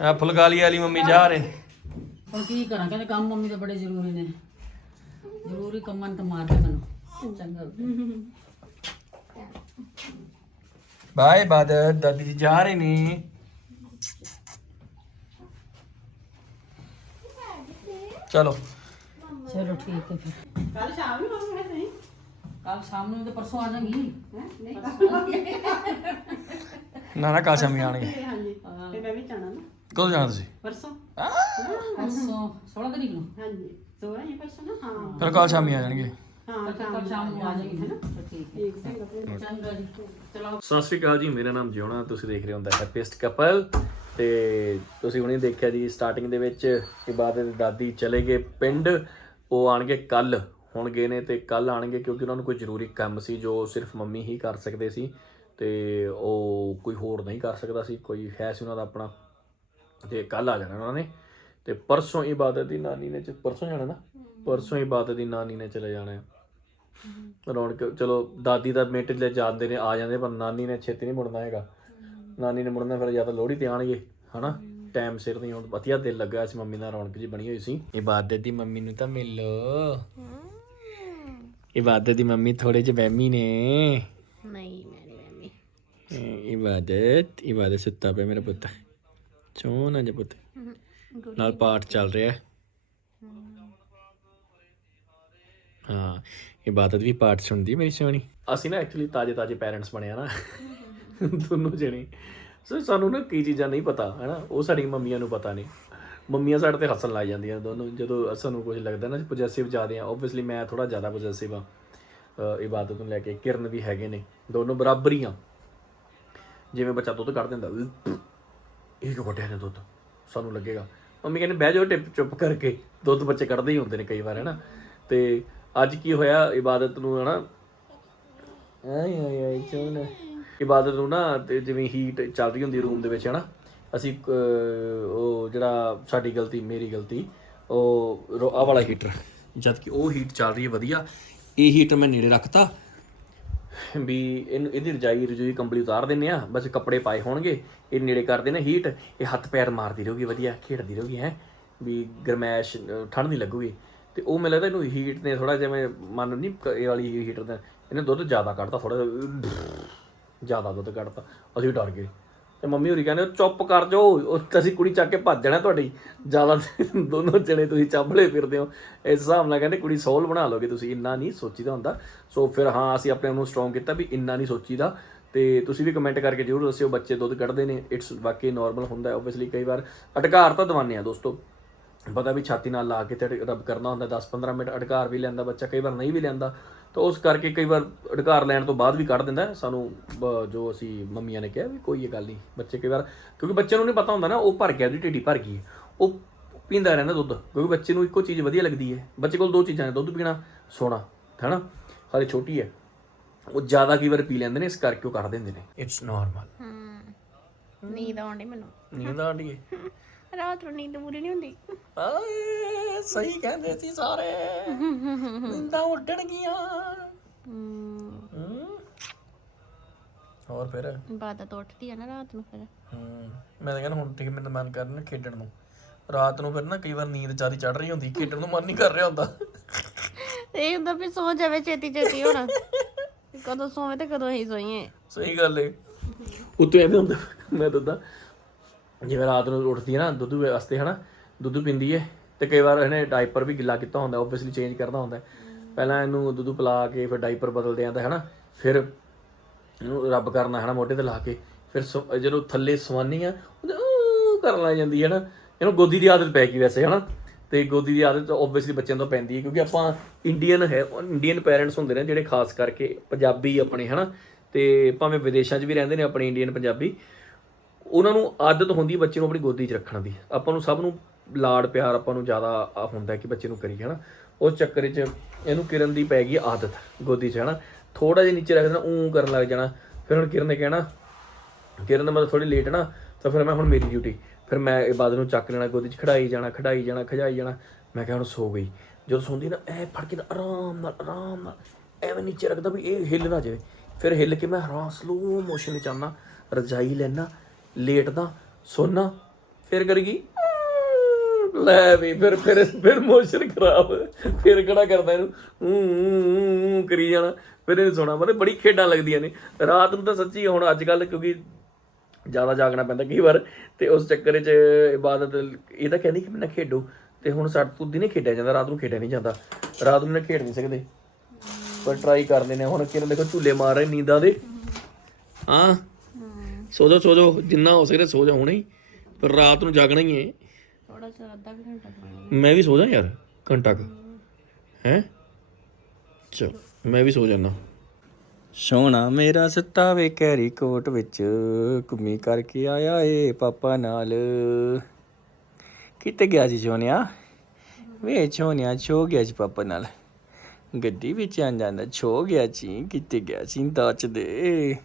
ਆ ਫੁਲਕਾਲੀ ਵਾਲੀ ਮੰਮੀ ਜਾ ਰਹੇ। ਹੁਣ ਕੀ ਕਰਾਂ? ਕਹਿੰਦੇ ਕੰਮ ਮੰਮੀ ਦੇ ਬੜੇ ਜ਼ਰੂਰੀ ਨੇ। ਜ਼ਰੂਰੀ ਕੰਮਾਂ ਨੂੰ ਤਾਂ ਮਾਰ ਦੇ ਮੈਨੂੰ। ਚੰਗਾ। ਬਾਏ ਬਾਦਰ ਦਾਦੀ ਜੀ ਜਾ ਰਹੇ ਨੇ। ਚਲੋ। ਚਲੋ ਠੀਕ ਹੈ ਫਿਰ। ਕੱਲ ਸ਼ਾਮ ਨੂੰ ਆਉਂਗੇ ਨਹੀਂ ਕੱਲ ਸ਼ਾਮ ਨੂੰ ਤੇ ਪਰਸੋਂ ਆ ਜਾਗੀ ਨਾ। ਨਾ ਕੱਲ ਸ਼ਾਮੀ ਆਣਗੇ ਤੇ ਮੈਂ ਨਾ ਕਦੋਂ ਜਾਣਾ ਤੁਸੀਂ? ਪਰਸੋਂ। ਪਰਸੋਂ 16 ਤਰੀਕ ਨੂੰ। ਹਾਂਜੀ। ਸੋਹਣਾ ਹੀ ਪਰਸੋਂ ਨਾ? ਹਾਂ। ਫਿਰ ਕੱਲ ਸ਼ਾਮੀ ਆ ਜਾਣਗੇ। ਹਾਂ ਕੱਲ ਸ਼ਾਮ ਨੂੰ ਆ ਹੈ ਨਾ? ਠੀਕ ਹੈ। ਚੰਗਾ ਜੀ। ਚਲੋ। ਸਤਿ ਸ਼੍ਰੀ ਅਕਾਲ ਜੀ ਮੇਰਾ ਨਾਮ ਜਿਉਣਾ ਤੁਸੀਂ ਦੇਖ ਰਹੇ ਹੋ ਦਾ ਹੈਪੀਐਸਟ ਕਪਲ ਤੇ ਤੁਸੀਂ ਹੁਣੇ ਦੇਖਿਆ ਜੀ ਸਟਾਰਟਿੰਗ ਦੇ ਵਿੱਚ ਇਬਾਦਤ ਦੀ ਦਾਦੀ ਚਲੇ ਗਏ ਪਿੰਡ। ਉਹ ਆਣਗੇ ਕੱਲ ਹੁਣ ਗਏ ਨੇ ਤੇ ਕੱਲ ਆਣਗੇ ਕਿਉਂਕਿ ਉਹਨਾਂ ਨੂੰ ਕੋਈ ਜ਼ਰੂਰੀ ਕੰਮ ਸੀ ਜੋ ਸਿਰਫ ਮੰਮੀ ਹੀ ਕਰ ਸਕਦੇ ਸੀ। ਤੇ ਉਹ ਕੋਈ ਹੋਰ ਨਹੀਂ ਕਰ ਸਕਦਾ ਸੀ ਕੋਈ ਹੈ ਸੀ ਉਹਨਾਂ ਦਾ ਆਪਣਾ। ਤੇ ਕੱਲ ਆ ਜਾਣਾ ਉਹਨਾਂ ਨੇ। ਤੇ ਪਰਸੋਂ ਇਬਾਦਤ ਦੀ ਨਾਨੀ ਨੇ ਚ- ਪਰਸੋਂ ਜਾਣਾ ਨਾ? ਪਰਸੋਂ ਇਬਾਦਤ ਦੀ ਨਾਨੀ ਨੇ ਚਲੇ ਜਾਣਾ। ਹੈ। ਰੌਣਕ ਚਲੋ ਦਾਦੀ ਦਾ ਮਿੰਟ ਲੈ ਜਾਂਦੇ ਨੇ ਆ ਜਾਂਦੇ ਪਰ ਨਾਨੀ ਨੇ ਛੇਤੀ ਨਹੀਂ ਮੁੜਨਾ ਹੈਗਾ। ਨਾਨੀ ਨੇ ਮੁੜਨਾ ਫਿਰ ਜਾਂ ਤਾਂ ਲੋਹੜੀ ਤੇ ਆਣਗੇ ਹਨਾ? ਟਾਈਮ ਸਿਰ ਨਹੀਂ ਹੁਣ ਵਧੀਆ ਦਿਲ ਲੱਗਾ ਸੀ ਮੰਮੀ ਨਾਲ ਰੌਣਕ ਜੀ ਬਣੀ ਹੋਈ ਸੀ। ਇਬਾਦਤ ਦੀ ਮੰਮੀ ਨੂੰ ਤਾਂ ਮਿਲ। ਇਬਾਦਤ ਦੀ ਮੰਮੀ ਥੋੜੇ ਜਿਹੇ ਵਹਿਮੀ ਨੇ। ਨਹੀਂ ਮੇਰੀ ਇਹ ਇਬਾਦਤ ਇਬਾਦਤ ਸੁੱਤਾ ਪਿਆ ਮੇਰਾ ਪੁੱਤ। ਸੋਹਣਾ ਜਿਹਾ ਪੁੱਤ। ਨਾਲ ਪਾਠ ਚੱਲ ਰਿਹਾ। ਹੈ। ਇਬਾਦਤ ਵੀ ਪਾਠ ਸੁਣਦੀ ਮੇਰੀ ਸੋਹਣੀ ਅਸੀਂ ਨਾ ਐਕਚੁਅਲੀ ਤਾਜੇ ਤਾਜੇ ਪੈਰੈਂਟਸ ਬਣਿਆ ਨਾ। ਦੋਨੋਂ ਜਣੇ। ਸੋ ਸਾਨੂੰ ਨਾ ਕੀ ਚੀਜ਼ਾਂ ਨਹੀਂ ਪਤਾ ਹੈਨਾ? ਉਹ ਸਾਡੀ ਮੰਮੀਆਂ ਨੂੰ ਪਤਾ ਨਹੀਂ। ਮੰਮੀਆਂ ਸਾਡੇ ਤੇ ਹੱਸਣ ਲੱਗ ਜਾਂਦੀਆਂ ਦੋਨੋਂ। ਜਦੋਂ ਸਾਨੂੰ ਕੁਝ ਲੱਗਦਾ ਨਾ ਪੋਜੈਸਿਵ ਜ਼ਿਆਦੇ ਆ। ਆਬਵੀਅਸਲੀ ਮੈਂ ਥੋੜਾ ਜ਼ਿਆਦਾ ਪੋਜੈਸਿਵ ਆ। ਇਬਾਦਤ ਨੂੰ ਲੈ ਕੇ ਕਿਰਨ ਵੀ ਹੈਗੇ ਨੇ। ਦੋਨੋਂ ਬਰਾਬਰ ਹੀ ਆ ਜਿਵੇਂ ਬੱਚਾ ਦੁੱਧ ਕੱਢ ਦਿੰਦਾ। "ਉਹ, ਇਹ ਕਿਉਂ ਕੱਢਿਆ ਨੇ ਦੁੱਧ? ਸਾਨੂੰ ਲੱਗੇਗਾ। ਮੰਮੀ ਕਹਿੰਦੇ, ਬਹਿ ਜਾਓ ਟਿਪ ਚੁੱਪ ਕਰਕੇ। ਦੁੱਧ ਬੱਚੇ ਕੱਢਦੇ ਹੀ ਹੁੰਦੇ ਨੇ ਕਈ ਵਾਰ ਹੈਨਾ ਤੇ ਅੱਜ ਕੀ ਹੋਇਆ? ਇਬਾਦਤ ਨੂੰ ਹਨਾ ਆਏ ਆਏ ਆਏ ਚੋਨ ਇਬਾਦਤ ਨੂੰ ਨਾ, ਤੇ ਜਿਵੇਂ ਹੀਟ ਚੱਲ ਰਹੀ ਹੁੰਦੀ ਰੂਮ ਦੇ ਵਿੱਚ ਹਨਾ ਅਸੀਂ ਉਹ ਜਿਹੜਾ ਸਾਡੀ ਗਲਤੀ, ਮੇਰੀ ਗਲਤੀ, ਉਹ ਆ ਵਾਲਾ ਹੀਟਰ ਜਦ ਕਿ ਉਹ ਹੀਟ ਚੱਲ ਰਹੀ ਹੈ, ਵਧੀਆ। ਇਹ ਹੀਟਰ ਮੈਂ ਨੇੜੇ ਰੱਖਤਾ। ਵੀ ਇਹਨੂੰ ਇਹਦੀ ਰਜਾਈ ਰਜੂਈ ਕੰਬਲੀ ਉਤਾਰ ਦਿੰਨੇ ਆ, ਬਸ ਕੱਪੜੇ ਪਾਏ ਹੋਣਗੇ, ਇਹ ਨੇੜੇ ਕਰਦੇ ਨੇ ਹੀਟ ਇਹ ਹੱਥ ਪੈਰ ਮਾਰਦੀ ਰਹੂਗੀ, ਵਧੀਆ, ਖੇਡਦੀ ਰਹੂਗੀ, ਹੈ, ਵੀ ਗਰਮੈਸ਼ ਠੰਡ ਨਹੀਂ ਲੱਗੂਗੀ। ਤੇ ਉਹ ਮੈਨੂੰ ਲੱਗਦਾ ਇਹਨੂੰ ਹੀਟ ਨੇ ਥੋੜਾ ਜਿਵੇਂ ਮਨ ਨਹੀਂ ਇਹ ਵਾਲੀ ਹੀਟਰ ਦਾ, ਇਹਨੇ ਦੁੱਧ ਜ਼ਿਆਦਾ ਕੱਢਤਾ ਥੋੜਾ ਜ਼ਿਆਦਾ ਦੁੱਧ ਕੱਢਤਾ, ਅਸੀਂ ਡਰ ਗਏ। ਤੇ ਮੰਮੀ ਹੋਰੀ ਕਹਿੰਦੇ, ਚੁੱਪ ਕਰ ਜਾਓ ਉਹ ਅਸੀਂ ਕੁੜੀ ਚੱਕ ਕੇ ਭੱਜ ਜਾਣਾ ਤੁਹਾਡੀ। ਜ਼ਿਆਦਾ ਦੋਨੋਂ ਜਣੇ ਤੁਸੀਂ ਚਾਂਬਲੇ ਫਿਰਦੇ ਹੋ। ਇਸ ਹਿਸਾਬ ਨਾਲ ਕਹਿੰਦੇ, ਕੁੜੀ ਸੋਲ ਬਣਾ ਲਓਗੇ ਤੁਸੀਂ, ਇੰਨਾ ਨਹੀਂ ਸੋਚੀਦਾ ਹੁੰਦਾ। ਸੋ ਫਿਰ ਹਾਂ, ਅਸੀਂ ਆਪਣੇ ਆਪ ਨੂੰ ਸਟਰੋਂਗ ਕੀਤਾ ਵੀ ਇੰਨਾ ਨਹੀਂ ਸੋਚੀਦਾ। ਤੇ ਤੁਸੀਂ ਵੀ ਕਮੈਂਟ ਕਰਕੇ ਜਰੂਰ ਦੱਸਿਓ, ਬੱਚੇ ਦੁੱਧ ਕੱਢਦੇ ਨੇ ਇਟਸ ਵਾਕਈ ਨਾਰਮਲ ਹੁੰਦਾ ਹੈ ਆਬਵੀਅਸਲੀ ਕਈ ਵਾਰ ਅਟਕਾਰ ਤਾਂ ਦਵਾਨੇ ਆ ਦੋਸਤੋ। ਪਤਾ ਵੀ ਛਾਤੀ ਨਾਲ ਲਾ ਕੇ ਤੇ ਰੱਬ ਕਰਨਾ ਹੁੰਦਾ 10-15 ਮਿੰਟ ਅਟਕਾਰ ਵੀ ਲੈਂਦਾ ਬੱਚਾ, ਕਈ ਵਾਰ ਨਹੀਂ ਵੀ ਲੈਂਦਾ ਤਾਂ ਉਸ ਕਰਕੇ ਕਈ ਵਾਰ ਅਧਿਕਾਰ ਲੈਣ ਤੋਂ ਬਾਅਦ ਵੀ ਕੱਢ ਦਿੰਦਾ। ਸਾਨੂੰ ਜੋ ਅਸੀਂ ਮੰਮੀਆਂ ਨੇ ਕਿਹਾ ਵੀ ਕੋਈ ਇਹ ਗੱਲ ਨਹੀਂ ਬੱਚੇ ਕਈ ਵਾਰ ਕਿਉਂਕਿ ਬੱਚੇ ਨੂੰ ਨਹੀਂ ਪਤਾ ਹੁੰਦਾ ਨਾ ਉਹ ਭਰ ਗਿਆ ਉਹਦੀ ਢਿੱਡੀ ਭਰ ਗਈ ਹੈ। ਉਹ ਪੀਂਦਾ ਰਹਿੰਦਾ ਦੁੱਧ ਕਿਉਂਕਿ ਬੱਚੇ ਨੂੰ ਇੱਕੋ ਚੀਜ਼ ਵਧੀਆ ਲੱਗਦੀ ਹੈ। ਬੱਚੇ ਕੋਲ ਦੋ ਚੀਜ਼ਾਂ ਨੇ ਦੁੱਧ ਪੀਣਾ ਸੋਣਾ ਹੈਨਾ ਹਾਲੇ ਛੋਟੀ ਹੈ। ਉਹ ਜ਼ਿਆਦਾ ਕਈ ਵਾਰ ਪੀ ਲੈਂਦੇ ਨੇ ਇਸ ਕਰਕੇ ਉਹ ਕੱਢ ਦਿੰਦੇ ਨੇ। ਇਟਸ ਨਾਰਮਲ ਨੀਂਦ ਆਉਂਦੀ ਮੈਨੂੰ। ਨੀਂਦ ਆਂਦੀ ਹੈ? ਰਾਤ ਨੂੰ ਨੀਂਦ ਪੂਰੀ ਨਹੀਂ ਹੁੰਦੀ। ਆਏ! ਸਹੀ ਕਹਿੰਦੇ ਸੀ ਸਾਰੇ। ਨਿੰਦਾ ਹਮ ਹਮ। ਹੋਰ ਫਿਰ? ਬਾਦਤ ਉੱਠਦੀ ਆ ਨਾ ਰਾਤ ਨੂੰ ਫਿਰ। ਹਮ, ਮੈਂ ਤਾਂ ਕਹਿੰਦਾ ਹੁਣ ਤੇ ਮੈਨੂੰ ਮਨ ਕਰ ਰਿਹਾ ਖੇਡਣ ਨੂੰ। ਰਾਤ ਨੂੰ ਫਿਰ ਨਾ ਕਈ ਵਾਰ ਨੀਂਦ ਜ਼ਿਆਦਾ ਚੜ ਰਹੀ ਹੁੰਦੀ ਖੇਡਣ ਨੂੰ ਮਨ ਨਹੀਂ ਕਰ ਰਿਹਾ ਹੁੰਦਾ। ਇਹ ਹੁੰਦਾ ਵੀ ਸੋ ਜਾਵੇ ਛੇਤੀ ਛੇਤੀ ਹੁਣ। ਕਦੋਂ ਸੋਵੇਂ ਤੇ ਕਦੋਂ ਹੀ ਸੋਈਏ। ਸਹੀ ਗੱਲ ਏ। ਉੱਤੇ ਐਵੇਂ ਹੁੰਦਾ ਮੈਂ ਦੱਸਦਾ ਜਿਵੇਂ ਰਾਤ ਨੂੰ ਉੱਠਦੀ ਹੈ ਨਾ ਦੁੱਧ ਵਾਸਤੇ ਹਨਾ ਦੁੱਧ ਪੀਂਦੀ ਏ। ਤੇ ਕਈ ਵਾਰ ਇਹਨੇ ਡਾਈਪਰ ਵੀ ਗਿੱਲਾ ਕੀਤਾ ਹੁੰਦਾ ਆਬਵੀਅਸਲੀ ਚੇਂਜ ਕਰਨਾ ਹੁੰਦਾ ਪਹਿਲਾਂ ਇਹਨੂੰ ਦੁੱਧ ਪਿਲਾ ਕੇ ਫਿਰ ਡਾਈਪਰ ਬਦਲਦੇ ਆਂਦਾ, ਹਨਾ? ਫਿਰ ਇਹਨੂੰ ਰੱਬ ਕਰਨਾ, ਹਨਾ, ਮੋਢੇ ਤੇ ਲਾ ਕੇ। ਫਿਰ ਸੋ- ਜਦੋਂ ਥੱਲੇ ਸਵਾਨੀ ਆ, ਉਹਦੇ ਕਰਨ ਲੱਗ ਜਾਂਦੀ ਹੈ ਨਾ ਇਹਨੂੰ ਗੋਦੀ ਦੀ ਆਦਤ ਪੈ ਗਈ ਵੈਸੇ, ਹਨਾ? ਤੇ ਗੋਦੀ ਦੀ ਆਦਤ ਆਬਵੀਅਸਲੀ ਬੱਚਿਆਂ ਤੋਂ ਪੈਂਦੀ ਹੈ, ਕਿਉਂਕਿ ਆਪਾਂ ਇੰਡੀਅਨ ਹੈ ਇੰਡੀਅਨ ਪੈਰੈਂਟਸ ਹੁੰਦੇ ਨੇ ਜਿਹੜੇ ਖਾਸ ਕਰਕੇ ਪੰਜਾਬੀ ਆਪਣੇ, ਹਨਾ? ਤੇ ਭਾਵੇਂ ਵਿਦੇਸ਼ਾਂ 'ਚ ਵੀ ਰਹਿੰਦੇ ਨੇ ਆਪਣੇ ਇੰਡੀਅਨ ਪੰਜਾਬੀ, ਉਹਨਾਂ ਨੂੰ ਆਦਤ ਹੁੰਦੀ ਬੱਚੇ ਨੂੰ ਆਪਣੀ ਗੋਦੀ 'ਚ ਰੱਖਣ ਦੀ। ਆਪਾਂ ਨੂੰ ਸਭ ਨੂੰ ਲਾੜ ਪਿਆਰ ਆਪਾਂ ਨੂੰ ਜ਼ਿਆਦਾ ਆ ਹੁੰਦਾ ਕਿ ਬੱਚੇ ਨੂੰ ਕਰੀਏ, ਹਨਾ। ਉਸ ਚੱਕਰ 'ਚ ਇਹਨੂੰ ਕਿਰਨ ਦੀ ਪੈ ਗਈ ਆਦਤ, ਗੋਦੀ 'ਚ, ਹਨਾ। ਥੋੜਾ ਜਿਹਾ ਨੀਚੇ ਰੱਖ ਦੇਣਾ ਊਂ ਕਰਨ ਲੱਗ ਜਾਣਾ। ਫਿਰ ਹੁਣ ਕਿਰਨ ਨੇ ਕਹਿਣਾ, ਕਿਰਨ ਦਾ ਮਤਲਬ ਥੋੜੀ ਲੇਟ ਨਾ, ਤਾਂ ਫਿਰ ਮੈਂ ਹੁਣ ਮੇਰੀ ਡਿਊਟੀ ਫਿਰ ਮੈਂ ਇਬਾਦਤ ਨੂੰ ਚੱਕ ਲੈਣਾ ਗੋਦੀ 'ਚ, ਖੜਾਈ ਜਾਣਾ ਖੜਾਈ ਜਾਣਾ ਖਜਾਈ ਜਾਣਾ। ਮੈਂ ਕਿਹਾ ਹੁਣ ਸੋ ਗਈ। ਜਦੋਂ ਸੌਂਦੀ ਨਾ, ਐ ਫੜ ਕੇ ਨਾ ਆਰਾਮ ਨਾਲ ਆਰਾਮ ਨਾਲ, ਐਵੇਂ ਨੀਚੇ ਰੱਖਦਾ ਵੀ ਇਹ ਹਿੱਲ ਨਾ ਜਾਵੇ। ਫਿਰ ਹਿੱਲ ਕੇ ਮੈਂ ਆਰਾਮ ਸਲੋ ਮੋਸ਼ਨ ਵਿੱਚ ਆਉਣਾ ਰਜਾਈ ਲੈਣਾ ਲੇਟਦਾ ਸੋਨਾ ਫਿਰ ਕਰੇਗੀ ਲੈ ਵੀ ਫਿਰ ਫਿਰ ਫਿਰ ਮੋਸ਼ਨ ਖਰਾਬ। ਫਿਰ ਕਿਹੜਾ ਕਰਦਾ ਇਹਨੂੰ? ਊਂ, ਕਰੀ ਜਾਣਾ। ਫਿਰ ਇਹਨੂੰ ਸੋਣਾ ਮਤਲਬ ਬੜੀ ਖੇਡਾਂ ਲੱਗਦੀਆਂ ਨੇ। ਰਾਤ ਨੂੰ ਤਾਂ ਸੱਚੀ ਹੁਣ ਅੱਜ ਕੱਲ ਕਿਉਂਕਿ ਜ਼ਿਆਦਾ ਜਾਗਣਾ ਪੈਂਦਾ ਕਈ ਵਾਰ ਤੇ ਉਸ ਚੱਕਰ 'ਚ ਇਬਾਦਤ ਇਹ ਤਾਂ ਕਹਿੰਦੀ ਕਿ ਮੈਂ ਨਾ ਖੇਡੋ ਤੇ ਹੁਣ ਸਾਡੇ ਤੋਂ ਦਿਨੇ ਖੇਡਿਆ ਜਾਂਦਾ ਰਾਤ ਨੂੰ ਖੇਡਿਆ ਨਹੀਂ ਜਾਂਦਾ। ਰਾਤ ਨੂੰ ਨਾ ਖੇਡ ਨਹੀਂ ਸਕਦੇ। ਪਰ ਟਰਾਈ ਕਰਦੇ ਨੇ। ਹੁਣ ਕਿਰਨ ਦੇਖੋ ਝੂਲੇ ਮਾਰ ਰਹੇ ਨੀਂਦਾਂ ਦੇ। ਹਾਂ। ਸੋ ਜਾ ਸੋ ਜਾ ਜਿੰਨਾ ਹੋ ਸਕਦਾ ਸੋ ਜਾ ਹੁਣੇ। ਹੀ ਪਰ ਰਾਤ ਨੂੰ ਜਾਗਣਾ ਹੀ ਹੈ। ਥੋੜਾ ਜਿਹਾ ਅੱਧਾ ਕੁ ਘੰਟਾ ਮੈਂ ਵੀ ਸੋ ਜਾ ਯਾਰ ਘੰਟਾ ਕੁ। ਹੈ? ਚਲ ਮੈਂ ਵੀ ਸੋ ਜਾਣਾ ਸੋਹਣਾ ਮੇਰਾ ਸੁੱਤਾ ਵੇ ਕੈਰੀ ਕੋਟ ਵਿੱਚ ਘੁੰਮੀ ਕਰਕੇ ਆਇਆ ਏ ਪਾਪਾ ਨਾਲ। ਕਿੱਥੇ ਗਿਆ ਜੀ ਸੋਹਣਿਆ? ਵੇ ਸੋਹਣਿਆ ਛੋ ਗਿਆ ਜੀ ਪਾਪਾ ਨਾਲ। ਗੱਡੀ ਵਿੱਚ ਆਂ ਜਾਂਦਾ ਛੋ ਗਿਆ ਜੀ ਕਿੱਥੇ ਗਿਆ ਸੀ ਦੱਚ ਦੇ।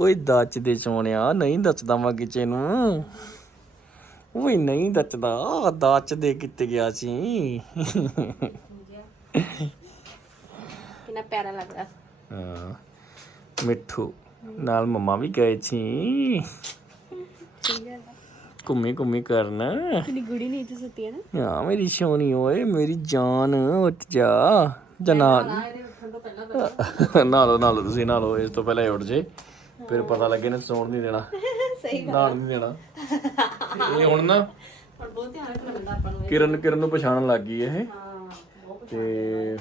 ਓਏ ਦੱਚ ਦੇ ਸੋਹਣਿਆ ਨਹੀਂ ਦੱਚਦਾ ਮੈਂ ਕਿਚੇ ਨੂੰ। ਓਏ ਨਹੀਂ ਦੱਚਦਾ ਦੱਚ ਦੇ ਕਿੱਥੇ ਗਿਆ ਸੀ। ਕਿੰਨਾ ਪਿਆਰਾ ਲੱਗਦਾ। ਹਾਂ ਮਿੱਠੂ ਨਾਲ ਮੰਮਾ ਵੀ ਗਏ ਸੀ। ਘੁੰਮੀ ਘੁੰਮੀ ਕਰਨ। ਕਿੰਨੀ ਗੁੜੀ ਨਹੀਂ ਤੇ ਸੁੱਤੀ ਹੈ ਨਾ। ਹਾਂ ਮੇਰੀ ਸੋਹਣੀ ਓਏ ਮੇਰੀ ਜਾਨ ਉੱਠ ਜਾ। ਜਨਾ ਨਾ ਲੋ ਨਾ ਲੋ ਤੁਸੀਂ ਨਾ ਲੋ ਇਸ ਤੋਂ ਪਹਿਲਾਂ ਉੱਠ ਜੇ। ਫਿਰ ਪਤਾ ਲੱਗੇ ਨੇ ਸੌਣ ਨਹੀਂ ਦੇਣਾ। ਸਹੀ ਗੱਲ ਨਹੀਂ ਦੇਣਾ। ਇਹ ਹੁਣ ਨਾ ਹੁਣ ਬਹੁਤ ਧਿਆਨ ਰੱਖਣਾ ਪੈਂਦਾ ਆਪਾਂ ਨੂੰ ਕਿਰਨ ਕਿਰਨ ਨੂੰ ਪਛਾਣਨ ਲੱਗ ਗਈ ਇਹ। ਤੇ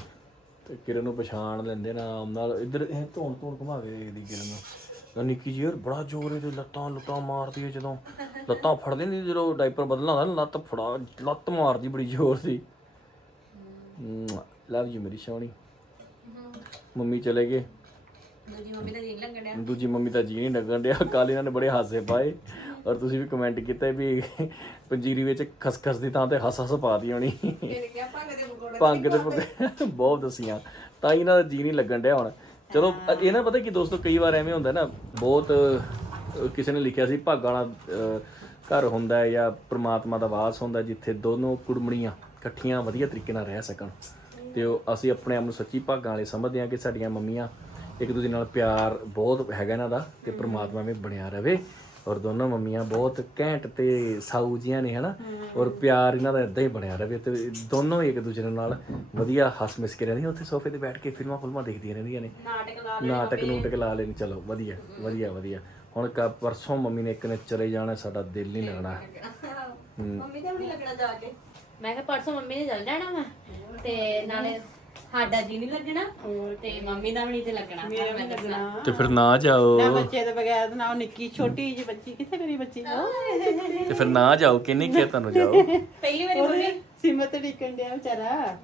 ਤੇ ਕਿਰਨ ਨੂੰ ਪਛਾਣ ਲੈਂਦੇ ਨਾ ਨਾਲ। ਇੱਧਰ ਇਹ ਧੌਣ ਧੌਣ ਘੁਮਾ ਕੇ ਦੇਖਦੀ ਕਿਰਨ ਨੂੰ। ਨਾ ਨਿੱਕੀ ਜਿਹੀ ਯਾਰ ਬੜਾ ਜ਼ੋਰ ਇਹਦੇ ਲੱਤਾਂ ਲੁੱਤਾਂ ਮਾਰਦੀ ਹੈ ਜਦੋਂ। ਲੱਤਾਂ ਫੜਦੀ ਨਹੀਂ ਜਦੋਂ ਡਾਈਪਰ ਬਦਲਣਾ ਹੁੰਦਾ ਨਾ, ਲੱਤ ਫੜਾ ਲੱਤ ਮਾਰਦੀ ਬੜੀ ਜ਼ੋਰ ਸੀ ਲਵ ਯੂ ਮੇਰੀ ਸੋਹਣੀ ਮੰਮੀ ਚਲੇ ਗਏ। ਦੂਜੀ ਮੰਮੀ ਦਾ ਜੀ ਲੱਗਣ ਡਿਆ। ਦੂਜੀ ਮੰਮੀ ਤਾਂ ਜੀ ਨਹੀਂ ਲੱਗਣ ਡਿਆ। ਕੱਲ ਇਹਨਾਂ ਨੇ ਬੜੇ ਹਾਸੇ ਪਾਏ। ਔਰ ਤੁਸੀਂ ਵੀ ਕਮੈਂਟ ਕੀਤਾ ਵੀ ਪੰਜੀਰੀ ਵਿੱਚ ਖਸਖਸ ਦੀ ਥਾਂ ਤੇ ਹੱਸ ਹੱਸ ਪਾਤੀ ਹੋਣੀ। ਭੰਗ ਦੇ ਪਕੌੜੇ ਬਹੁਤ ਦਸੀਆਂ। ਤਾਂ ਇਹਨਾਂ ਦਾ ਜੀ ਨਹੀਂ ਲੱਗਣ ਡਿਆ ਹੁਣ। ਚਲੋ ਇਹ ਨਾ ਪਤਾ ਕੀ ਦੋਸਤੋ ਕਈ ਵਾਰ ਐਵੇਂ ਹੁੰਦਾ ਨਾ ਬਹੁਤ ਕਿਸੇ ਨੇ ਲਿਖਿਆ ਸੀ ਭਾਗਾਂ ਵਾਲਾ ਘਰ ਹੁੰਦਾ ਹੈ ਜਾਂ ਪ੍ਰਮਾਤਮਾ ਦਾ ਵਾਸ ਹੁੰਦਾ ਜਿੱਥੇ ਦੋਨੋਂ ਕੁੜਮਣੀਆਂ ਇਕੱਠੀਆਂ ਵਧੀਆ ਤਰੀਕੇ ਨਾਲ ਰਹਿ ਸਕਣ। ਤੇ ਉਹ ਅਸੀਂ ਆਪਣੇ ਆਪ ਨੂੰ ਸੱਚੀ ਭਾਗਾਂ ਵਾਲੇ ਸਮਝਦੇ ਹਾਂ ਕਿ ਸਾਡੀਆਂ ਮੰਮੀਆਂ ਇੱਕ ਦੂਜੇ ਨਾਲ ਪਿਆਰ ਬਹੁਤ ਹੈਗਾ ਇਹਨਾਂ ਦਾ ਤੇ ਪ੍ਰਮਾਤਮਾ ਵੀ ਬਣਿਆ ਰਵੇ। ਔਰ ਦੋਨੋਂ ਮੰਮੀਆਂ ਬਹੁਤ ਘੈਂਟ ਤੇ ਸਾਊ ਜੀਆਂ ਨੇ ਹਨਾ? ਔਰ ਪਿਆਰ ਇਹਨਾਂ ਦਾ ਇਦਾਂ ਹੀ ਬਣਿਆ ਰਵੇ ਤੇ ਦੋਨੋਂ ਇੱਕ ਦੂਜੇ ਦੇ ਨਾਲ ਵਧੀਆ ਹੱਸ ਮਿਸ ਕੇ ਰਹਿੰਦੀਆਂ ਉੱਥੇ ਸੋਫੇ ਤੇ ਬੈਠ ਕੇ ਫਿਲਮਾਂ ਫੁਲਮਾਂ ਦੇਖਦੀਆਂ ਰਹਿੰਦੀਆਂ ਨੇ। ਨਾਟਕ ਲਾ ਨਾਟਕ ਨੂਟਕ ਲਾ ਲੈਣ ਚਲੋ ਵਧੀਆ ਵਧੀਆ ਵਧੀਆ। ਹੁਣ ਕਾ ਪਰਸੋਂ ਮੰਮੀ ਨੇ ਇੱਕ ਨੇ ਚਲੇ ਜਾਣਾ ਸਾਡਾ ਦਿਲ ਨਹੀਂ ਲੱਗਣਾ। ਮੰਮੀ ਤੇ ਵੀ ਨੀ ਲੱਗਣਾ ਜਾ ਕੇ। ਮੈਂ ਕਿਹਾ ਪਰਸੋਂ ਮੰਮੀ ਨੇ ਚੱਲ ਜਾਣਾ ਵਾ ਤੇ ਨਾਲੇ ਸਾਡਾ ਜੀ ਨਹੀਂ ਲੱਗਣਾ ਤੇ ਮੰਮੀ ਦਾ ਵੀ ਨਹੀਂ ਤੇ ਲੱਗਣਾ ਮੇਰਾ ਵੀ ਲੱਗਣਾ। ਤੇ ਫਿਰ ਨਾ ਜਾਓ। ਨਾ ਬੱਚੇ ਦੇ ਬਗੈਰ ਤਾਂ ਨਾ ਉਹ ਨਿੱਕੀ ਛੋਟੀ ਜਿਹੀ ਬੱਚੀ ਕਿੱਥੇ ਮੇਰੀ ਬੱਚੀ? ਤੇ ਫਿਰ ਨਾ ਜਾਓ ਕਿੰਨੀ ਕਿਹਾ ਤੁਹਾਨੂੰ ਜਾਓ? ਪਹਿਲੀ ਵਾਰੀ ਮੰਮੀ। ਸਿਮਤ ਡਿੱਕਣ ਡਿਆ ਵਿਚਾਰਾ।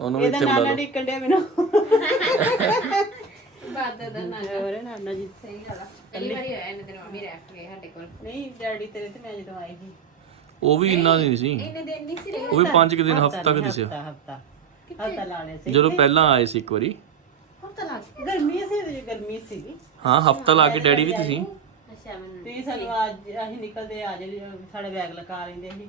ਉਹਨੂੰ ਵੀ ਇਹਦਾ ਇੱਥੇ ਬੁਲਾ ਨਾਨਾ ਲਓ। ਡਿੱਕਣ ਡਿਆ ਮੈਨੂੰ। ਬਾਦ ਦਾ ਨਾ ਹੋਰ ਨਾਨਾ ਜੀ। ਸਹੀ ਗੱਲ ਆ। ਪਹਿਲੀ ਵਾਰੀ ਹੋਇਆ ਇਹਨਾਂ ਦੇ ਮੰਮੀ ਰਹਿ ਗਏ ਸਾਡੇ ਕੋਲ। ਨਹੀਂ ਡੈਡੀ ਤੇਰੇ ਤੇ ਮੈਂ ਜਦੋਂ ਆਈ ਸੀ। ਉਹ ਵੀ ਇੰਨਾ ਨਹੀਂ ਸੀ। ਇਹਨੇ ਦਿਨ ਨਹੀਂ ਸੀ ਰਹੇ ਉਹ ਵੀ 5 ਕਿ ਦਿਨ ਹਫ਼ਤਾ ਤੱਕ ਦਿਸਿਆ ਹਫਤਾ ਹਫਤਾ। ਹਫਤਾ ਲਾ ਲਿਆ ਸੀ ਜਦੋਂ ਪਹਿਲਾਂ ਆਏ ਸੀ ਇੱਕ ਵਾਰੀ। ਹਫਤਾ ਲੱਗ ਗਰਮੀ ਸੀ ਤੇ ਗਰਮੀ ਸੀ। ਹਾਂ ਹਫ਼ਤਾ ਲਾ ਕੇ ਡੈਡੀ ਵੀ ਤੁਸੀਂ। ਅੱਛਾ ਮੈਨੂੰ ਤੇ ਸਾਨੂੰ ਅੱਜ ਅਸੀਂ ਨਿਕਲਦੇ ਆ ਜੇ ਸਾਡੇ ਬੈਗ ਲਗਾ ਲੈਂਦੇ ਸੀ।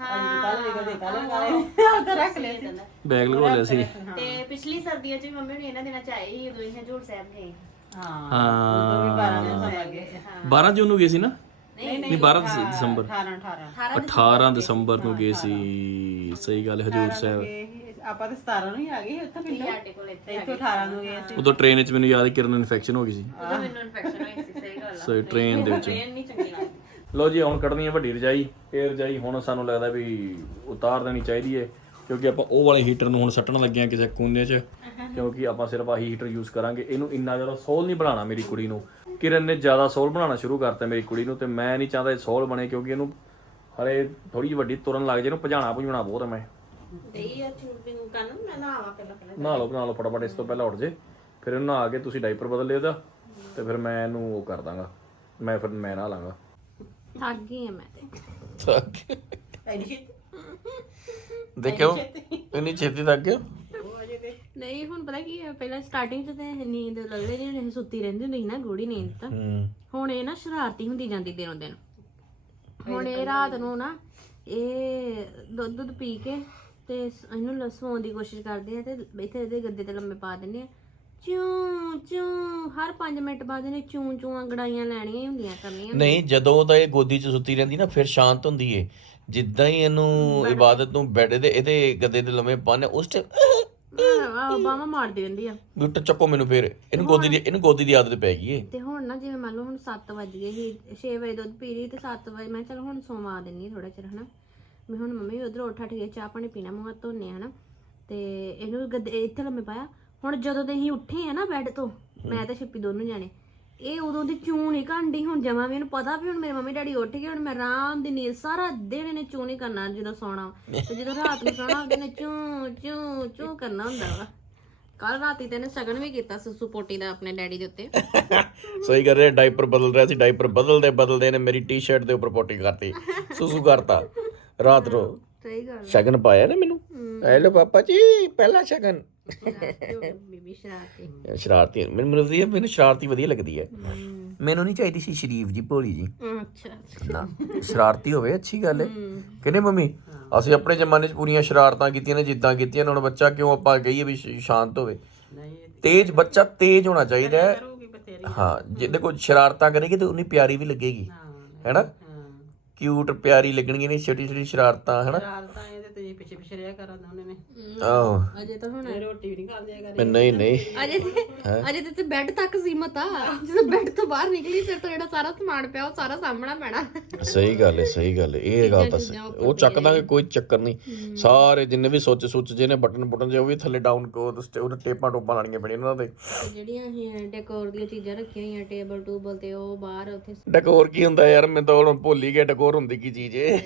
ਹਾਂ। ਕੱਲ ਨਿਕਲਦੇ ਕੱਲ ਲਗਾ ਲੈਂਦੇ। ਹਫਤਾ ਰੱਖ ਲਿਆ ਸੀ। ਬੈਗ ਲਗੋ ਲਿਆ ਸੀ। ਤੇ ਪਿਛਲੀ ਸਰਦੀਆਂ 'ਚ ਵੀ ਮੰਮੀ ਨੇ ਇਹਨਾਂ ਦਿਨਾਂ 'ਚ ਆਏ ਸੀ ਉਦੋਂ ਇਹ ਹਜੂਰ ਸਾਹਿਬ ਗਏ। ਹਾਂ ਹਾਂ ਉਹ ਵੀ 12 ਦਿਨ ਸਮਾਂ ਗਏ 12 ਜੂਨ ਨੂੰ ਗਏ ਸੀ। ਨਾ ਨਹੀਂ ਨਹੀਂ 12 ਦਸ- ਦਸੰਬਰ। 18 18 18 ਦਸੰਬਰ ਨੂੰ ਗਏ ਸੀ। ਸਹੀ ਗੱਲ ਹਜੂਰ ਸਾਹਿਬ। ਆਪਾਂ ਤਾਂ 17 ਨੂੰ ਹੀ ਆ ਗਏ ਉੱਥੇ ਪਿੰਡੋਂ। ਸਾਡੇ ਕੋਲ ਇੱਥੇ ਇੱਥੋਂ 18 ਨੂੰ ਗਏ ਸੀ। ਉਦੋਂ ਟ੍ਰੇਨ ਵਿੱਚ ਮੈਨੂੰ ਯਾਦ ਹੈ ਕਿਰਨ ਇਨਫੈਕਸ਼ਨ ਹੋ ਗਈ ਸੀ। ਉਦੋਂ ਮੈਨੂੰ ਇਨਫੈਕਸ਼ਨ ਹੋਈ ਸੀ ਸਹੀ ਗੱਲ ਆ। ਸੋ ਟ੍ਰੇਨ ਦੇ ਵਿੱਚ। ਟ੍ਰੇਨ ਨਹੀਂ ਚੰਗੀ ਲੱਗਦੀ। ਲੋ ਜੀ ਹੁਣ ਕੱਢਣੀ ਹੈ ਵੱਡੀ ਰਜਾਈ। ਇਹ ਰਜਾਈ ਹੁਣ ਸਾਨੂੰ ਲੱਗਦਾ ਵੀ ਉਤਾਰ ਦੇਣੀ ਚਾਹੀਦੀ ਹੈ ਕਿਉਂਕਿ ਆਪਾਂ ਉਹ ਵਾਲੇ ਹੀਟਰ ਨੂੰ ਹੁਣ ਸੱਟਣ ਲੱਗੇ ਆ ਕਿਸੇ ਕੋਨੇ 'ਚ ਕਿਉਂਕਿ ਆਪਾਂ ਸਿਰਫ ਆਹੀ ਹੀਟਰ ਯੂਜ਼ ਕਰਾਂਗੇ। ਇਹਨੂੰ ਇੰਨਾ ਜ਼ਿਆਦਾ ਸੋਲ ਨਹੀਂ ਬਣਾਉਣਾ ਮੇਰੀ ਕੁੜੀ ਨੂੰ। ਕਿਰਨ ਨੇ ਜ਼ਿਆਦਾ ਸੋਲ ਬਣਾਉਣਾ ਸ਼ੁਰੂ ਕਰਤਾ ਮੇਰੀ ਕੁੜੀ ਨੂੰ ਤੇ ਮੈਂ ਨਹੀਂ ਚਾਹਦਾ ਇਹ ਸੋਲ ਬਣੇ ਕਿਉਂਕਿ ਇਹਨੂੰ ਹਲੇ ਥੋੜੀ ਜਿਹੀ ਵੱਡੀ ਤੁਰਨ ਲੱਗ ਜੇ ਇਹਨੂੰ ਭਜਾਣਾ ਭੁਜਾਣਾ ਬਹੁਤ ਹੈ ਮੈਂ। ਦੇਈ ਆ ਚੂਪਿੰਗ ਕਰਨ ਮੈਂ ਨਾ ਆਵਾ ਪਹਿਲਾਂ ਪਹਿਲਾਂ ਨਹਾ ਲਓ ਬਣਾ ਲਓ ਫਟਾਫਟ ਇਸ ਤੋਂ ਪਹਿਲਾਂ ਉੱਠ ਜੇ। ਫਿਰ ਇਹਨੂੰ ਨਹਾ ਕੇ ਤੁਸੀਂ ਡਾਈਪਰ ਬਦਲ ਲਿਓ ਇਹਦਾ ਤੇ ਫਿਰ ਮੈਂ ਇਹਨੂੰ ਉਹ ਕਰ ਦਾਂਗਾ। ਮੈਂ ਫਿਰ ਮੈਂ ਨਹਾ ਲਾਂਗਾ। ਥੱਕ ਗਈ ਆ ਮੈਂ ਤੇ। ਐਡੀ ਦੇਖਿਓ ਇੰਨੀ ਛੇਤੀ? ਤੱਕ ਗਿਆ ਨਹੀਂ ਹੁਣ ਪਤਾ ਕੀ ਹੈ ਪਹਿਲਾਂ ਸਟਾਰਟਿੰਗ 'ਚ ਤੇ ਨੀਂਦ ਲੱਗਦੇ ਸੀ, ਸੁੱਤੀ ਰਹਿੰਦੀ ਹੁੰਦੀ ਸੀ ਨਾ ਗੂੜੀ ਨੀਂਦ ਤਾਂ। ਹੂੰ। ਹੁਣ ਇਹ ਨਾ ਸ਼ਰਾਰਤੀ ਹੁੰਦੀ ਜਾਂਦੀ ਦਿਨੋਂ ਦਿਨ। ਹੁਣ ਇਹ ਰਾਤ ਨੂੰ ਨਾ ਇਹ ਦੁੱਧ ਦੁੱਧ ਪੀ ਕੇ ਤੇ ਇਹਨੂੰ ਲ- ਸੌਣ ਦੀ ਕੋਸ਼ਿਸ਼ ਕਰਦੇ ਆ ਤੇ ਇੱਥੇ ਇਹਦੇ ਗੱਦੇ ਤੇ ਲੰਮੇ ਪਾ ਦਿੰਦੇ ਆ। ਚੂੰ ਚੂੰ ਹਰ 5 ਮਿੰਟ ਬਾਅਦ ਇਹਨੇ ਚੂੰ ਚੂੰ ਗੜਾਈਆਂ ਲੈਣੀਆਂ ਹੀ ਹੁੰਦੀਆਂ ਕਰਨੀਆਂ। ਨਹੀਂ ਜਦੋਂ ਤਾਂ ਇਹ ਗੋਦੀ 'ਚ ਸੁੱਤੀ ਰਹਿੰਦੀ ਨਾ ਫਿਰ ਸ਼ਾਂਤ ਹੁੰਦੀ ਏ। ਜਿੱਦਾਂ ਹੀ ਇਹਨੂੰ ਇਬਾਦਤ ਨੂੰ ਬੈੱਡ ਦੇ ਇਹਦੇ ਗੱਦੇ ਦੇ ਲੰਮੇ ਪਾਣੇ ਉਸ ਟਾਈਮ ਆਹ ਬਾਵਾ ਮਾਰਦੀ ਰਹਿੰਦੀ ਆ। ਗੁੱਟ ਚੱਕੋ ਮੈਨੂੰ ਫਿਰ। ਇਹਨੂੰ ਗੋਦੀ ਦੀ ਇਹਨੂੰ ਗੋਦੀ ਦੀ ਆਦਤ ਪੈ ਗਈ ਏ। ਤੇ ਹੁਣ ਨਾ ਜਿਵੇਂ ਮੰਨ ਲਓ ਹੁਣ 7 ਵਜ ਗਏ ਸੀ 6 ਵਜੇ ਦੁੱਧ ਪੀ ਲਈ ਤੇ 7 ਵਜੇ ਮੈਂ ਚਲ ਹੁਣ ਸੋਵਾ ਦਿੰਨੀ ਥੋੜਾ ਚਿਰ ਹਨਾ? ਮੈਂ ਹੁਣ ਮੰਮੀ ਉਧਰ ਉੱਠ ਉੱਠ ਕੇ ਚਾਹ ਪਾਣੀ ਪੀਣਾ ਮੂੰਹ ਹੱਥ ਧੋਨੇ ਹਨਾ ਤੇ ਇਹਨੂੰ ਗੱਦੇ ਇੱਥੇ ਲੰਮੇ ਪਾਇਆ। ਹੁਣ ਜਦੋਂ ਦੇ ਅਸੀਂ ਉੱਠੇ ਆ ਨਾ ਬੈੱਡ ਤੋਂ, ਮੈਂ ਤੇ ਛਿੱਪੀ ਦੋਨੋਂ ਜਾਣੇ, ਇਹ ਉਦੋਂ ਦੀ ਚੂੰ ਨਹੀਂ ਘੰਡੀ ਹੁਣ ਜਮਾ ਵੀ ਇਹਨੂੰ ਪਤਾ ਵੀ ਹੁਣ ਮੇਰੇ ਮੰਮੀ ਡੈਡੀ ਉੱਠ ਗਏ, ਹੁਣ ਮੈਂ ਆਰਾਮ ਦੀ ਨੀਂਦ ਸਾਰਾ ਦਿਨ ਇਹਨੇ ਚੂੰ ਨਹੀਂ ਕਰਨਾ ਜਦੋਂ ਸੌਣਾ ਤੇ ਜਦੋਂ ਰਾਤ ਨੂੰ ਸੌਣਾ ਉਹਦੇ ਨੇ ਚੂੰ ਚੂੰ ਕਰਨਾ ਹੁੰਦਾ ਵਾ। ਕੱਲ ਰਾਤੀ ਤੇ ਇਹਨੇ ਸਗਨ ਵੀ ਕੀਤਾ ਸੁਸੂ ਪੋਟੀ ਦਾ ਆਪਣੇ ਡੈਡੀ ਦੇ ਉੱਤੇ। ਸਹੀ ਕਰ ਰਿਹਾ ਡਾਈਪਰ ਬਦਲ ਰਿਹਾ ਸੀ ਡਾਈਪਰ ਬਦਲਦੇ ਬਦਲਦੇ ਨੇ ਮੇਰੀ ਟੀ-ਸ਼ਰਟ ਦੇ ਉੱਪਰ ਪੋਟੀ ਕਰਤੀ, ਸੁਸੂ ਕਰਤਾ। ਰਾਤ ਨੂੰ ਸਹੀ ਗੱਲ ਸ਼ਗਨ ਪਾਇਆ ਨਾ ਮੈਨੂੰ। ਹੈਲੋ ਪਾਪਾ ਜੀ ਪਹਿਲਾ ਸ਼ਗਨ। ਬੀਬੀ ਸ਼ਰਾਰਤੀ। ਸ਼ਰਾਰਤੀ ਮੈਨੂੰ ਮੈਨੂੰ ਵਧੀਆ ਮੈਨੂੰ ਸ਼ਰਾਰਤੀ ਵਧੀਆ ਲੱਗਦੀ ਹੈ। ਮੈਨੂੰ ਨਹੀਂ ਚਾਹੀਦੀ ਸੀ ਸ਼ਰੀਫ ਜੀ ਭੋਲੀ ਜੀ। ਅੱਛਾ ਨਾ ਸ਼ਰਾਰਤੀ ਹੋਵੇ ਅੱਛੀ ਗੱਲ ਹੈ। ਕਹਿੰਦੇ ਮੰਮੀ ਅਸੀਂ ਆਪਣੇ ਜ਼ਮਾਨੇ 'ਚ ਪੂਰੀਆਂ ਸ਼ਰਾਰਤਾਂ ਕੀਤੀਆਂ ਨੇ ਜਿੱਦਾਂ ਕੀਤੀਆਂ ਨੇ ਹੁਣ ਬੱਚਾ ਕਿਉਂ ਆਪਾਂ ਕਹੀਏ ਵੀ ਸ਼ਾਂਤ ਹੋਵੇ। ਤੇਜ਼ ਬੱਚਾ ਤੇਜ਼ ਹੋਣਾ ਚਾਹੀਦਾ ਹੈ ਹਾਂ ਜਿਹਦੇ ਕੋਲ ਸ਼ਰਾਰਤਾਂ ਕਰੇਗੀ ਤੇ ਉਨੀ ਪਿਆਰੀ ਵੀ ਲੱਗੇਗੀ। ਹੈਨਾ? ਕਿਊਟ ਪਿਆਰੀ ਲੱਗਣਗੀਆਂ ਨੇ ਛੋਟੀ ਛੋਟੀ ਸ਼ਰਾਰਤਾਂ ਹੈਨਾ? ਸ਼ਰਾਰਤਾਂ ਤੇ ਪਿੱਛੇ ਪਿੱਛੇ ਰਿਹਾ ਕਰਾਂਦਾ ਉਹਨੇ ਨੇ ਆਹੋ। ਅਜੇ ਤਾਂ ਹੁਣ ਰੋਟੀ ਵੀ ਨਹੀਂ ਖਾਂਦੇ ਆ ਮੈਂ ਨਹੀਂ ਨਹੀਂ। ਅਜੇ ਤੇ ਅਜੇ ਤੇ ਬੈੱਡ ਤੱਕ ਸੀਮਤ ਆ। ਜਦੋਂ ਬੈੱਡ ਤੋਂ ਬਾਹਰ ਨਿਕਲੀ ਫਿਰ ਤਾਂ ਜਿਹੜਾ ਸਾਰਾ ਸਮਾਨ ਪਿਆ ਉਹ ਸਾਰਾ ਸਾਹਮਣਾ ਪੈਣਾ। ਸਹੀ ਗੱਲ ਹੈ ਸਹੀ ਗੱਲ ਹੈ ਇਹ ਗੱਲ ਤਾਂ ਸਹੀ- ਉਹ ਚੱਕ ਦਾਂਗੇ ਕੋਈ ਚੱਕਰ ਨਹੀਂ। ਸਾਰੇ ਜਿੰਨੇ ਵੀ ਸੁੱਚ ਸੁੱਚ ਜਿਹਨੇ ਬਟਨ ਬਟਨ ਜੇ ਉਹ ਵੀ ਥੱਲੇ ਡਾਊਨ ਕੋ ਉਹ ਟੇਪਾਂ ਟੋਪਾਂ ਲਾਣੀਆਂ ਪੈਣੀਆਂ ਉਹਨਾਂ ਦੇ। ਤੇ ਜਿਹੜੀਆਂ ਇਹ ਡੈਕੋਰ ਦੀਆਂ ਚੀਜ਼ਾਂ ਰੱਖੀਆਂ ਹੋਈਆਂ ਟੇਬਲ ਟੂਬਲ ਤੇ ਉਹ ਬਾਹਰ ਉੱਥੇ ਡੈਕੋਰ ਕੀ ਹੁੰਦਾ ਯਾਰ? ਮੈਂ ਤਾਂ ਹੁਣ ਭੁੱਲ ਹੀ ਗਿਆ ਡੈਕੋਰ ਹੁੰਦੀ ਕੀ ਚੀਜ਼ ਏ।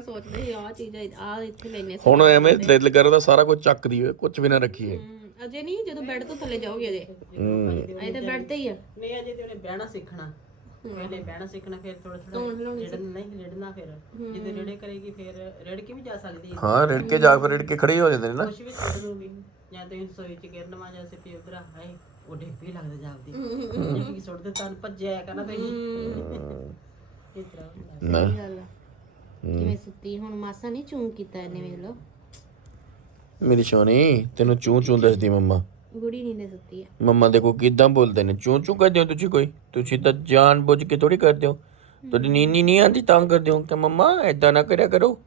ਤੋਂ ਸੋਚਦੇ ਸੀ ਆਹ ਚੀਜ਼ਾਂ ਆਹ ਇੱਥੇ ਲੈਣੇ ਸੀ। ਹੁਣ ਐਵੇਂ ਦਿਲ ਕਰਦਾ ਸਾਰਾ ਕੁਝ ਚੱਕਦੀ ਹੋਏ ਕੁਝ ਵੀ ਨਾ ਰੱਖੀਏ। ਹਮ, ਅਜੇ ਨਹੀਂ ਜਦੋਂ ਬੈੱਡ ਤੋਂ ਥੱਲੇ ਜਾਓਗੇ ਅਜੇ। ਹੂੰ। ਅਜੇ ਤਾਂ ਬੈੱਡ ਤੇ ਹੀ ਆ। ਨਹੀਂ ਅਜੇ ਤੇ ਉਹਨੇ ਬਹਿਣਾ ਸਿੱਖਣਾ। ਪਹਿਲੇ ਬਹਿਣਾ ਸਿੱਖਣਾ ਫਿਰ ਥੋੜਾ ਥੋੜਾ ਰਿੜਨ ਨਹੀਂ ਰਿੜਨਾ ਫਿਰ। ਜਦੋਂ ਰਿੜੇ ਕਰੇਗੀ ਫਿਰ ਰਿੜ ਕੇ ਵੀ ਜਾ ਸਕਦੀ ਹੈ। ਹਾਂ ਰਿੜ ਕੇ ਜਾ ਫਿਰ ਰਿੜ ਕੇ ਖੜੇ ਹੋ ਜਾਂਦੇ ਨੇ ਨਾ। ਕੁਛ ਵੀ ਸੁੱਟ ਦੂਗੀ ਜਾਂ ਤੇ ਸੋਈ ਚ ਗਿਰਨ ਮਾ ਜਾਂ ਸਿੱਪੀ ਉਧਰ ਹਾਏ ਉਹ ਵੀ ਲੱਗਦਾ ਜਾਪਦੀ। ਜੇ ਕੀ ਸੁੱਟ ਦੇ ਤਾਂ ਭੱਜਿਆ ਕਰਨਾ ਤੁਸੀਂ। ਇਸ ਤਰ੍ਹਾਂ ਹੁੰਦਾ। ਨਾ। ਗੱਲ ਆ। ਜਿਵੇਂ ਸੁੱਤੀ ਹੁਣ ਮਾਸਾ ਨਹੀਂ ਚੂੰ ਕੀਤਾ ਇਹਨੇ ਵੇਖ ਲਓ। ਮੇਰੀ ਸੋਨੀ ਤੈਨੂੰ ਚੂੰ ਚੂੰ ਦੱਸਦੀ ਮੰਮਾ। ਗੁੜੀ ਨਹੀਂ ਨੇ ਸੁੱਤੀ ਆ। ਮੰਮਾ ਦੇਖੋ ਕਿਦਾਂ ਬੋਲਦੇ ਨੇ ਚੂੰ ਚੂੰ ਕਰਦੇ ਹੋ ਤੁਸੀਂ ਕੋਈ? ਤੁਸੀਂ ਤਾਂ ਜਾਣ ਬੁੱਝ ਕੇ ਥੋੜੀ ਕਰਦੇ ਹੋ। ਤੁਹਾਡੀ ਨੀਨੀ ਨਹੀਂ ਆਂਦੀ ਤਾਂ ਕਰਦੇ ਹੋ। ਕਿ ਮੰਮਾ ਐਦਾਂ ਨਾ ਕਰਿਆ ਕਰੋ।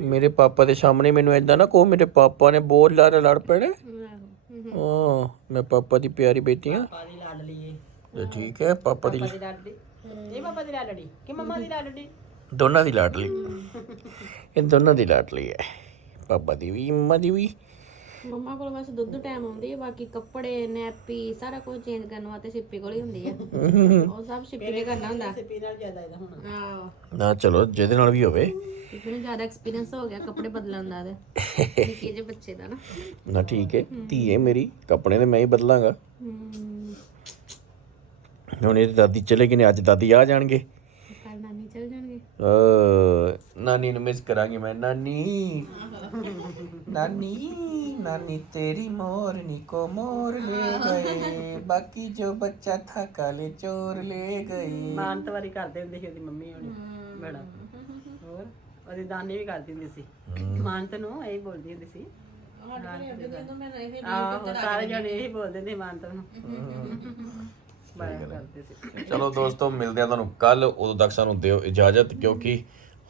ਮੇਰੇ ਪਾਪਾ ਦੇ ਸਾਹਮਣੇ ਮੈਨੂੰ ਐਦਾਂ ਨਾ ਕਹੋ ਮੇਰੇ ਪਾਪਾ ਨੇ ਬਹੁਤ ਲੜ ਲੜ ਪੈਣੇ। ਹਾਂ ਮੈਂ ਪਾਪਾ ਦੀ ਪਿਆਰੀ ਬੇਟੀ ਹਾਂ। ਪਾਪਾ ਦੀ ਲਾਡਲੀ ਤੇ ਠੀਕ ਹੈ ਪਾਪਾ ਦੀ ਪਾਪਾ ਦੀ ਲਾਡਲੀ। ਇਹ ਪਾਪਾ ਦੀ ਲਾਡਲੀ। ਕਿ ਮੰਮਾ ਦੀ ਲਾਡਲੀ? ਦੋਨਾਂ ਦੀ ਲਾਡਲੀ ਇਹ ਦੋਨਾਂ ਦੀ ਲਾਡਲੀ ਹੈ। ਪਾਪਾ ਦੀ ਵੀ ਮੰਮਾ ਦੀ ਵੀ। ਮੰਮਾ ਕੋਲ ਬਸ ਦੁੱਧ ਟਾਈਮ ਆਉਂਦੀ ਹੈ ਬਾਕੀ ਕੱਪੜੇ ਨੈਪੀ ਸਾਰਾ ਕੁਝ ਚੇਂਜ ਕਰਨ ਵਾਸਤੇ ਸਿੱਪੀ ਕੋਲ ਹੀ ਹੁੰਦੀ ਆ ਉਹ ਸਭ ਸਿੱਪੀ ਨੇ ਕਰਨਾ ਹੁੰਦਾ। ਸਿੱਪੀ ਨਾਲ ਜ਼ਿਆਦਾ ਇਹਦਾ ਹੁਣ। ਆਹ। ਨਾ ਚਲੋ ਜਿਹਦੇ ਨਾਲ ਵੀ ਹੋਵੇ। ਸਿੱਪੀ ਨੂੰ ਜ਼ਿਆਦਾ ਐਕਸਪੀਰੀਅੰਸ ਹੋ ਗਿਆ ਕੱਪੜੇ ਬਦਲਣ ਦਾ ਤੇ। ਨਿੱਕੇ ਜਿਹੇ ਬੱਚੇ ਦਾ ਨਾ। ਨਾ ਠੀਕ ਹੈ ਧੀਏ ਮੇਰੀ। ਕੱਪੜੇ ਤੇ ਮੈਂ ਹੀ ਬਦਲਾਂਗਾ। ਹੁਣ ਇਹਦੀ ਦਾਦੀ ਚਲੇ ਗਏ ਨੇ ਅੱਜ ਦਾਦੀ ਆ ਜਾਣਗੇ ਕੱਲ ਨਾਨੀ ਚਲ ਜਾਣਗੇ ਅ ਨਾਨੀ ਨੂੰ ਮਿਸ ਕਰਾਂਗੇ ਮੈਂ। ਨਾਨੀ ਨਾਨੀ ਨਾਨੀ ਤੇਰੀ ਮੋਰਨੀ ਕੋ ਮੋਰ ਲੈ ਗਏ। ਬਾਕੀ ਜੋ ਬੱਚਾ ਥਾ ਕਾਲੇ ਚੋਰ ਲੈ ਗਏ। ਮਾਨਤ ਵਾਰੀ ਕਰਦੇ ਹੁੰਦੇ ਸੀ ਉਹਦੀ ਮੰਮੀ ਹੋਣੀ ਬੜਾ ਹੋਰ ਉਹਦੀ ਦਾਨੀ ਵੀ ਕਰਦੀ ਹੁੰਦੀ ਸੀ। ਮਾਨਤ ਨੂੰ ਇਹ ਬੋਲਦੀ ਹੁੰਦੀ ਸੀ। ਆਹੋ ਸਾਰੇ ਜਣੇ ਇਹੀ ਬੋਲਦੇ ਨੇ ਮਾਨਤ ਨੂੰ। ਬੜਾ ਕਰਦੇ ਸੀ। ਚਲੋ ਦੋਸਤੋ ਮਿਲਦੇ ਆ ਤੁਹਾਨੂੰ ਕੱਲ ਉਦੋਂ ਤੱਕ ਸਾਨੂੰ ਦਿਓ ਇਜਾਜ਼ਤ ਕਿਉਂਕਿ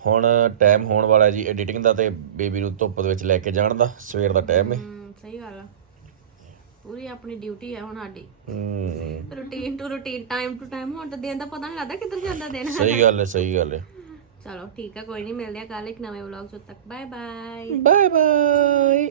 ਹੁਣ ਟਾਈਮ ਹੋਣ ਵਾਲਾ ਹੈ ਜੀ ਐਡੀਟਿੰਗ ਦਾ ਤੇ ਬੇਬੀ ਨੂੰ ਧੁੱਪ ਦੇ ਵਿੱਚ ਲੈ ਕੇ ਜਾਣ ਦਾ। ਸਵੇਰ ਦਾ ਟਾਈਮ ਹੈ। ਹਮ, ਸਹੀ ਗੱਲ ਆ। ਪੂਰੀ ਆਪਣੀ ਡਿਊਟੀ ਹੈ ਹੁਣ ਸਾਡੀ। ਹੂੰ routine to routine time to time ਹੁਣ ਤਾਂ ਦਿਨ ਦਾ ਪਤਾ ਨਹੀਂ ਲੱਗਦਾ ਕਿੱਧਰ ਜਾਂਦਾ ਦਿਨ। ਸਹੀ ਗੱਲ ਹੈ ਸਹੀ ਗੱਲ ਹੈ। ਚਲੋ ਠੀਕ ਆ ਕੋਈ ਨਹੀਂ ਮਿਲਦੇ ਆ ਕੱਲ ਇੱਕ ਨਵੇਂ ਵਲੌਗ ਚ। ਤੱਕ ਬਾਏ ਬਾਏ ਬਾਏ ਬਾਏ